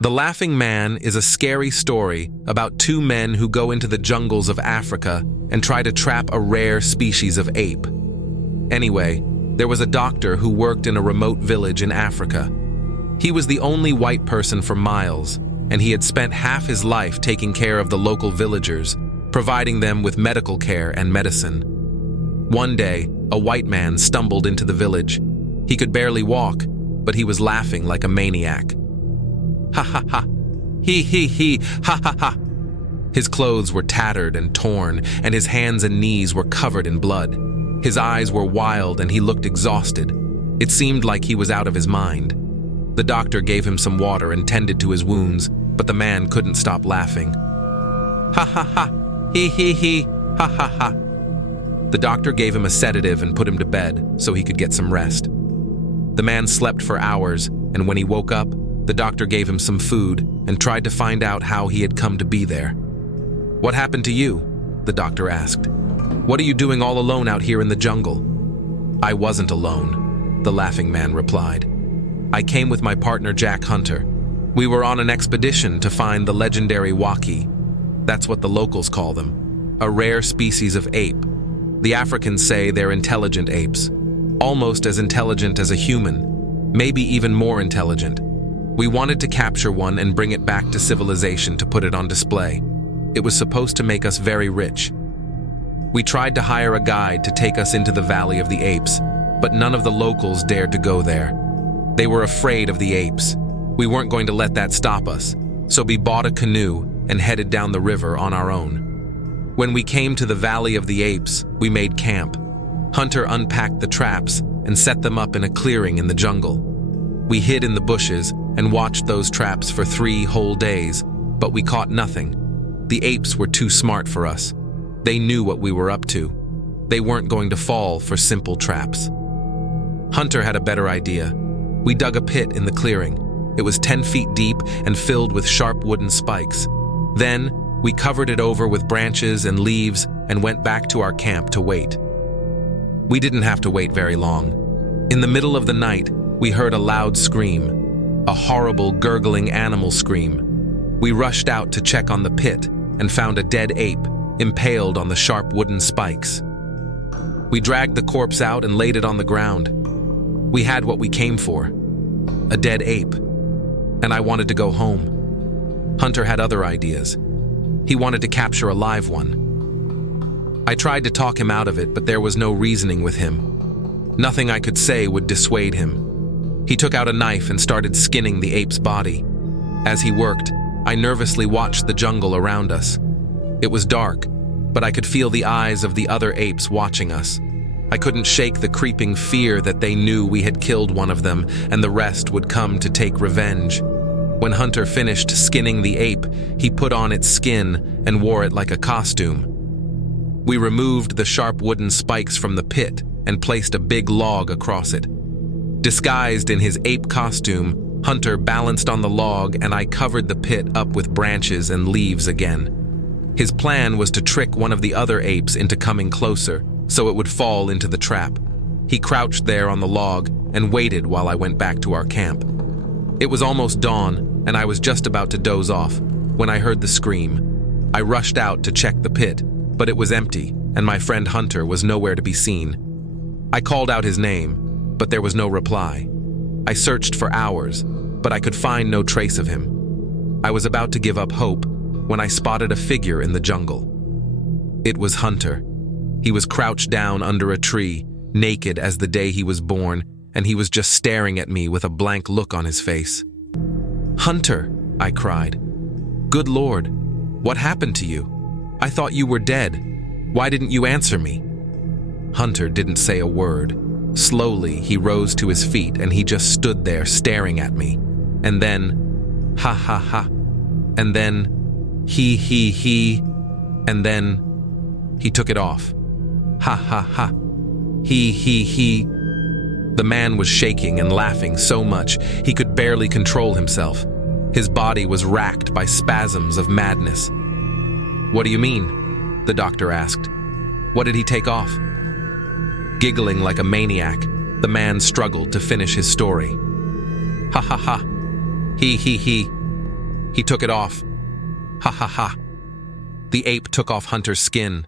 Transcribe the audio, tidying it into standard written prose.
The Laughing Man is a scary story about two men who go into the jungles of Africa and try to trap a rare species of ape. Anyway, there was a doctor who worked in a remote village in Africa. He was the only white person for miles, and he had spent half his life taking care of the local villagers, providing them with medical care and medicine. One day, a white man stumbled into the village. He could barely walk, but he was laughing like a maniac. Ha ha ha, he, ha ha ha. His clothes were tattered and torn, and his hands and knees were covered in blood. His eyes were wild and he looked exhausted. It seemed like he was out of his mind. The doctor gave him some water and tended to his wounds, but the man couldn't stop laughing. Ha ha ha, he, ha ha ha. The doctor gave him a sedative and put him to bed so he could get some rest. The man slept for hours, and when he woke up, the doctor gave him some food and tried to find out how he had come to be there. "What happened to you?" the doctor asked. "What are you doing all alone out here in the jungle?" "I wasn't alone," the Laughing Man replied. "I came with my partner Jack Hunter. We were on an expedition to find the legendary Waki. That's what the locals call them, a rare species of ape. The Africans say they're intelligent apes, almost as intelligent as a human, maybe even more intelligent. We wanted to capture one and bring it back to civilization to put it on display. It was supposed to make us very rich. We tried to hire a guide to take us into the Valley of the Apes, but none of the locals dared to go there. They were afraid of the apes. We weren't going to let that stop us, so we bought a canoe and headed down the river on our own. When we came to the Valley of the Apes, we made camp. Hunter unpacked the traps and set them up in a clearing in the jungle. We hid in the bushes and watched those traps for 3 whole days, but we caught nothing. The apes were too smart for us. They knew what we were up to. They weren't going to fall for simple traps. Hunter had a better idea. We dug a pit in the clearing. It was 10 feet deep and filled with sharp wooden spikes. Then, we covered it over with branches and leaves and went back to our camp to wait. We didn't have to wait very long. In the middle of the night, we heard a loud scream, a horrible, gurgling animal scream. We rushed out to check on the pit and found a dead ape impaled on the sharp wooden spikes. We dragged the corpse out and laid it on the ground. We had what we came for, a dead ape, and I wanted to go home. Hunter had other ideas. He wanted to capture a live one. I tried to talk him out of it, but there was no reasoning with him. Nothing I could say would dissuade him. He took out a knife and started skinning the ape's body. As he worked, I nervously watched the jungle around us. It was dark, but I could feel the eyes of the other apes watching us. I couldn't shake the creeping fear that they knew we had killed one of them and the rest would come to take revenge. When Hunter finished skinning the ape, he put on its skin and wore it like a costume. We removed the sharp wooden spikes from the pit and placed a big log across it. Disguised in his ape costume, Hunter balanced on the log and I covered the pit up with branches and leaves again. His plan was to trick one of the other apes into coming closer, so it would fall into the trap. He crouched there on the log and waited while I went back to our camp. It was almost dawn, and I was just about to doze off when I heard the scream. I rushed out to check the pit, but it was empty, and my friend Hunter was nowhere to be seen. I called out his name, but there was no reply. I searched for hours, but I could find no trace of him. I was about to give up hope when I spotted a figure in the jungle. It was Hunter. He was crouched down under a tree, naked as the day he was born, and he was just staring at me with a blank look on his face. "Hunter," I cried. "Good Lord, what happened to you? I thought you were dead. Why didn't you answer me?" Hunter didn't say a word. Slowly, he rose to his feet and he just stood there staring at me. And then, ha ha ha. And then, he. And then, he took it off. Ha ha ha. He. The man was shaking and laughing so much he could barely control himself. His body was racked by spasms of madness. "What do you mean?" the doctor asked. "What did he take off?" Giggling like a maniac, the man struggled to finish his story. "Ha ha ha. He. He took it off. Ha ha ha. The ape took off Hunter's skin,